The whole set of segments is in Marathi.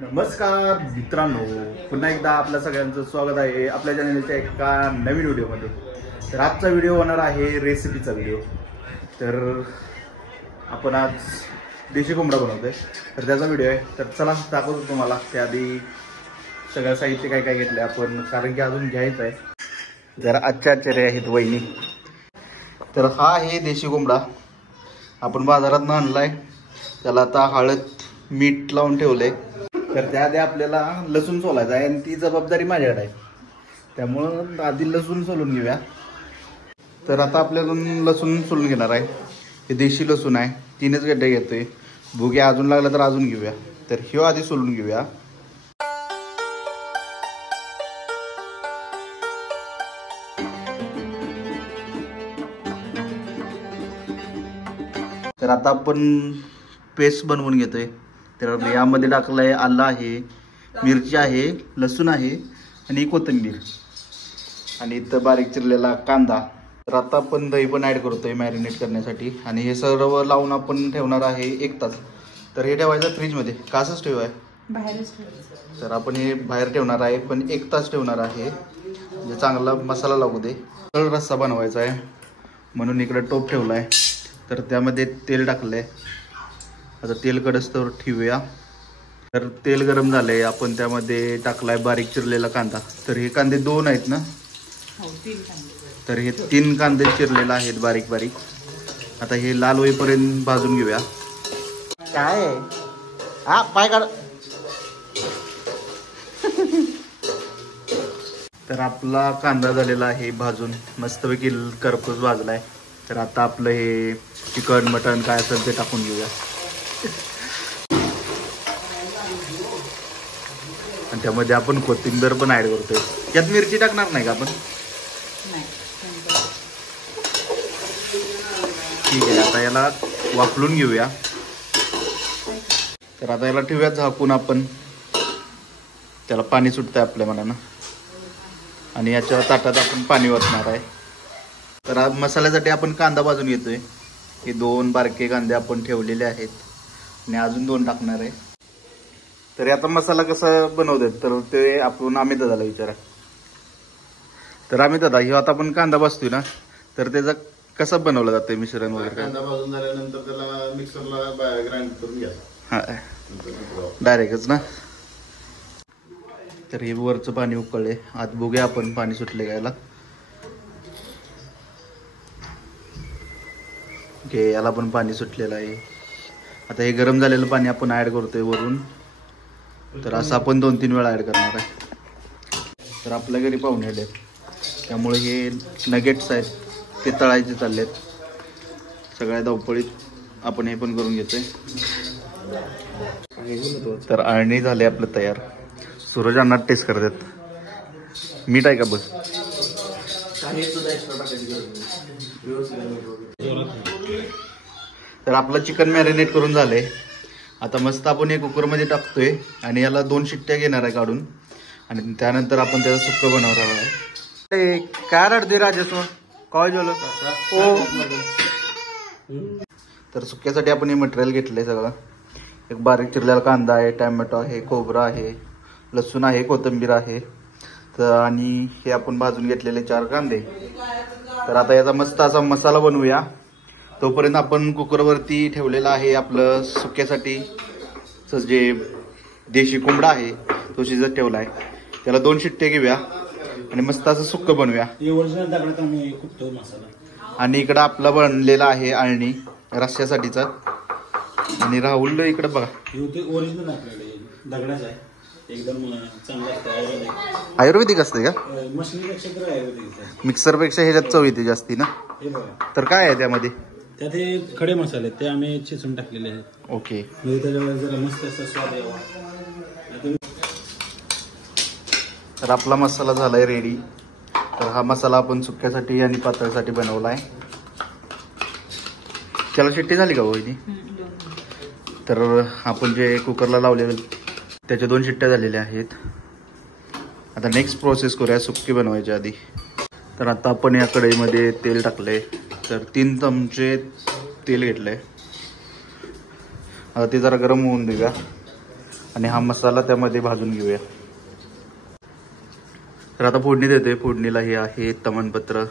नमस्कार मित्रांनो, पुन्हा एकदा आपल्या सगळ्यांचं स्वागत आहे आपल्या चॅनलच्या एका नवीन व्हिडिओमध्ये। तर आजचा व्हिडिओ होणार आहे रेसिपीचा व्हिडिओ। तर आपण आज देशी कोंबडा बनवतोय, तर त्याचा व्हिडिओ आहे। तर चला दाखवतो तुम्हाला। त्याआधी सगळं साहित्य काय काय घेतलं आपण, कारण की अजून घ्यायचं आहे। जरा आचार्य आहेत वहिनी। तर हा आहे देशी कोंबडा, आपण बाजारात आणलाय। त्याला आता हळद मीठ लावून ठेवलंय। तर त्याआधी आपल्याला लसूण सोलायचा आहे आणि ती जबाबदारी माझ्याकडे आहे, त्यामुळं आधी लसूण सोलून घेऊया। तर आता आपल्याकडून लसूण सोलून घेणार आहे। हे देशी लसूण आहे, 3च गड्डे घेतोय। भुग्या अजून लागला तर अजून घेऊया। तर ह्यो आधी सोलून घेऊया। तर आता आपण पेस्ट बनवून घेतोय। तर यामध्ये टाकलंय आलं आहे, मिरची आहे, लसूण आहे आणि कोथिंबीर आणि इथं बारीक चिरलेला कांदा। तर आता आपण दही पण ऍड करतोय मॅरिनेट करण्यासाठी आणि हे सर्व लावून आपण ठेवणार आहे 1 तास। तर हे ठेवायचं फ्रीजमध्ये, कासच ठेवाय बाहेरच ठेवायचं। तर आपण हे बाहेर ठेवणार आहे, पण 1 तास ठेवणार आहे, म्हणजे चांगला मसाला लागू दे। तर रस्सा बनवायचा आहे म्हणून इकडे टोप ठेवलाय। तर त्यामध्ये तेल टाकलंय, आता तेल कडस्तवर ठेवूया। तर तेल गरम झालंय, आपण त्यामध्ये टाकलाय बारीक चिरलेला कांदा। तर हे कांदे 2 आहेत ना? हो, 3 कांदे। तर हे 3 कांदे चिरलेले आहेत बारीक बारीक। आता हे लाल होईपर्यंत भाजून घेऊया। काय हा पाय काढ। तर आपला कांदा झालेला आहे भाजून, मस्तपैकी करपूस भाजलाय। तर आता आपलं हे चिकन मटन काय असेल ते टाकून घेऊया आणि त्यामध्ये आपण कोथिंबीर पण ऍड करतोय। त्यात मिरची टाकणार नाही का आपण? ठीक आहे, आता याला वाफलून घेऊया। तर आता याला ठेवूया झाकून आपण, त्याला पाणी सुटतंय आपल्या मनानं आणि याच्या ताटात आपण पाणी ओतणार आहे। तर आज मसाल्यासाठी आपण कांदा भाजून घेतोय। हे 2 बारके कांदे आपण ठेवलेले आहेत आणि अजून 2 टाकणार आहे। तर आता मसाला कसा बनवतात तर ते आपण अमित दादाला विचारा। तर अमित दादा, हे आता आपण कांदा भाजतोय ना, तर त्याचा कसं बनवलं जातं मिश्रण वगैरे? कांदा भाजून झाल्यानंतर त्याला मिक्सरला ग्राइंड करून घ्या। हा, डायरेक्टच ना? तर हे वरचं पाणी उकळले, आत बघूया आपण पाणी सुटले गायला। ओके, याला पण पाणी सुटलेलं आहे। आता हे गरम झालेलं पाणी आपण ऍड करतोय वरून। तर असं आपण 2-3 वेळा ऍड करणार आहे। तर आपल्या घरी पाहुणे आलेत, त्यामुळे हे नगेट्स आहेत ते तळायचे चाललेत। सगळ्या धावपळीत आपण हे पण करून घेतोय। तर अळणी झाले आपलं तयार। सूरज अण्णा टेस्ट करतात। मीठ आहे का बघ? तर आपलं चिकन मॅरिनेट करून झालंय। आता मस्त आपण हे कुकरमध्ये टाकतोय आणि याला 2 शिट्ट्या घेणार आहे काढून आणि त्यानंतर आपण त्याचं सुक्क बनवणार आहे। काय रडते राजेश्वर? काय झालं? तर सुक्यासाठी आपण हे मटेरियल घेतलंय सगळं। एक बारीक चिरलेला कांदा आहे, टोमॅटो आहे, खोबरं आहे, लसूण आहे, कोथिंबीर आहे, तर आणि हे आपण भाजून घेतलेले 4 कांदे। तर आता याचा मस्त असा मसाला बनवूया। तोपर्यंत आपण कुकरवरती ठेवलेला आहे आपलं सुक्यासाठी जे देशी कोंबडा आहे तो शिजत ठेवला आहे। त्याला 2 शिट्टे घेऊया आणि मस्त असं सुक्क बनवूया। आणि इकडं आपला बनलेला आहे अळणी रस्स्यासाठीचा। आणि राहुल इकडे बघा, ओरिजिनल आपल्याकडे दगडाच आहे, एकदम चांगला आयुर्वेदिक असते का? मशीनपेक्षा आयुर्वेदिक, मिक्सरपेक्षा ह्याच्यात चव येते जास्ती ना? तर काय आहे त्यामध्ये? त्यात हे खडे मसाले ते आम्ही चिचून टाकलेले आहेत। ओके, म्हणजे त्याच्यावर जरा मस्त असा स्वाद यावा। तर आपला मसाला झालाय रेडी। तर हा मसाला आपण सुक्यासाठी आणि पातळसाठी बनवलाय। त्याला शिट्टी झाली का वहिनी? तर आपण जे कुकरला लावलेलं त्याच्या 2 शिट्ट्या झालेल्या आहेत। आता नेक्स्ट प्रोसेस करूया सुक्की बनवायच्या आधी। तर आता आपण या कढईमध्ये तेल टाकलंय। तर 3 चमचे तेल घेतलंय। आता ते जरा गरम होऊन देऊया आणि हा मसाला त्यामध्ये भाजून घेऊया. तर आता फोडणी देते. फोडणीला हे आहे तमालपत्र,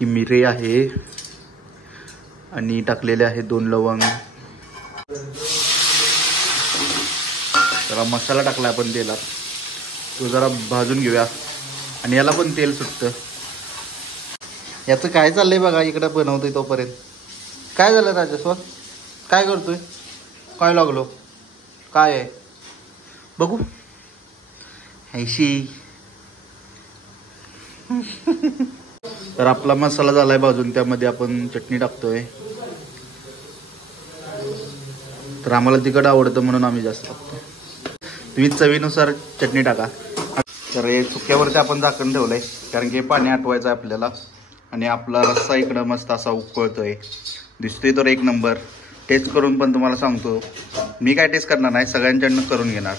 ही मिरे आहे आणि टाकलेले आहे 2 लवंग. जरा मसाला टाकला आपण तेलात, तो जरा भाजून घेऊया आणि याला पण तेल सुटतं. याचं काय चाललंय बघा, इकडं बनवतोय तोपर्यंत. काय झालं राजस्व, काय करतोय, काय लागलो, काय आहे बघू. ऐशी तर आपला मसाला झालाय भाजून, त्यामध्ये आपण चटणी टाकतोय. तर आम्हाला तिखट आवडतं म्हणून आम्ही जास्त टाकतो. तुम्ही चवीनुसार चटणी टाका. तर हे सुक्यावरती आपण झाकण ठेवलंय, कारण की पाणी आटवायचं आहे आपल्याला. आणि आपला रस्सा इकडं मस्त असा उकळतोय, दिसतोय तर एक नंबर. टेस्ट करून पण तुम्हाला सांगतो, मी काय टेस्ट करणार नाही, सगळ्यांच्याकडनं करून घेणार.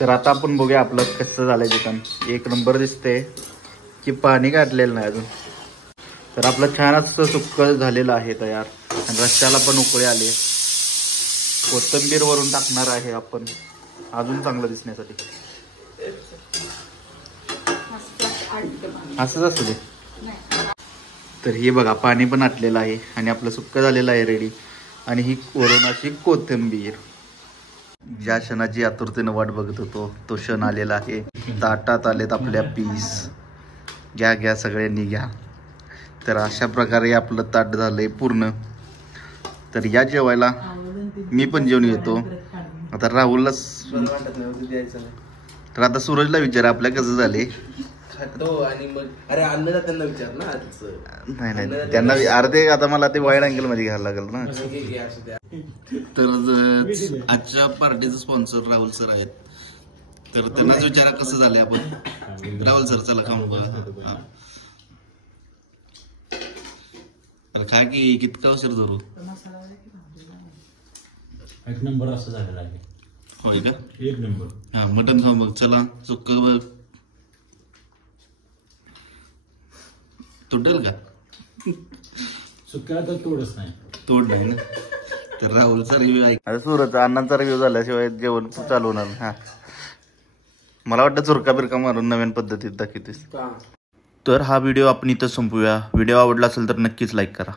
तर आता आपण बघूया आपलं कसं झालंय चिकन. एक नंबर दिसते की पाणी काढलेलं नाही अजून. तर आपलं छान असं सुक्क झालेलं आहे तयार. आणि रस्स्याला पण उकळी आली. कोथिंबीर वरून टाकणार आहे आपण अजून चांगलं दिसण्यासाठी. असंच असू दे. तर हे बघा पाणी पण आटलेलं आहे आणि आपलं सुक्क झालेलं आहे रेडी. आणि ही वरून अशी कोथिंबीर. ज्या क्षणाची आतुरतेनं वाट बघत होतो तो क्षण आलेला आहे. ताटात आलेत आपल्या पीस. घ्या घ्या सगळ्यांनी घ्या. तर अशा प्रकारे आपलं ताट झालंय पूर्ण. तर या जेवायला मी पण जेवण येतो. आता राहुलला, तर आता सूरजला विचारा आपल्या कसं झाले. आणि मग अरे अन्नदा त्यांना विचार ना. नाही त्यांना अर्धे आता मला ते वाईड अँगल मध्ये घ्यायला लागेल ना. तर आजच्या पार्टीचं स्पॉन्सर राहुल सर आहेत. तर त्यांनाच विचारा कसं झाले आपण. राहुल सर चला खाऊन बघा. अरे काय की कितका उशीर धरू. एक नंबर असं झालेला आहे. होय का, एक नंबर. हा मटन खाऊ बघ. चला सुक्क बघ, तुटेल का. सुक्या तर तोडच नाही, तोड नाही ना. तर राहुलचा रिव्ह्यू आहे. आता सूरज अण्णांचा रिव्ह्यू झाल्याशिवाय जेवण चालू होणार. हा मला वाटतं चुरका बिरका मारून नवीन पद्धतीत दाखवतेस. तर हा व्हिडिओ आपण इथं संपूया. व्हिडिओ आवडला असेल तर नक्कीच लाईक करा.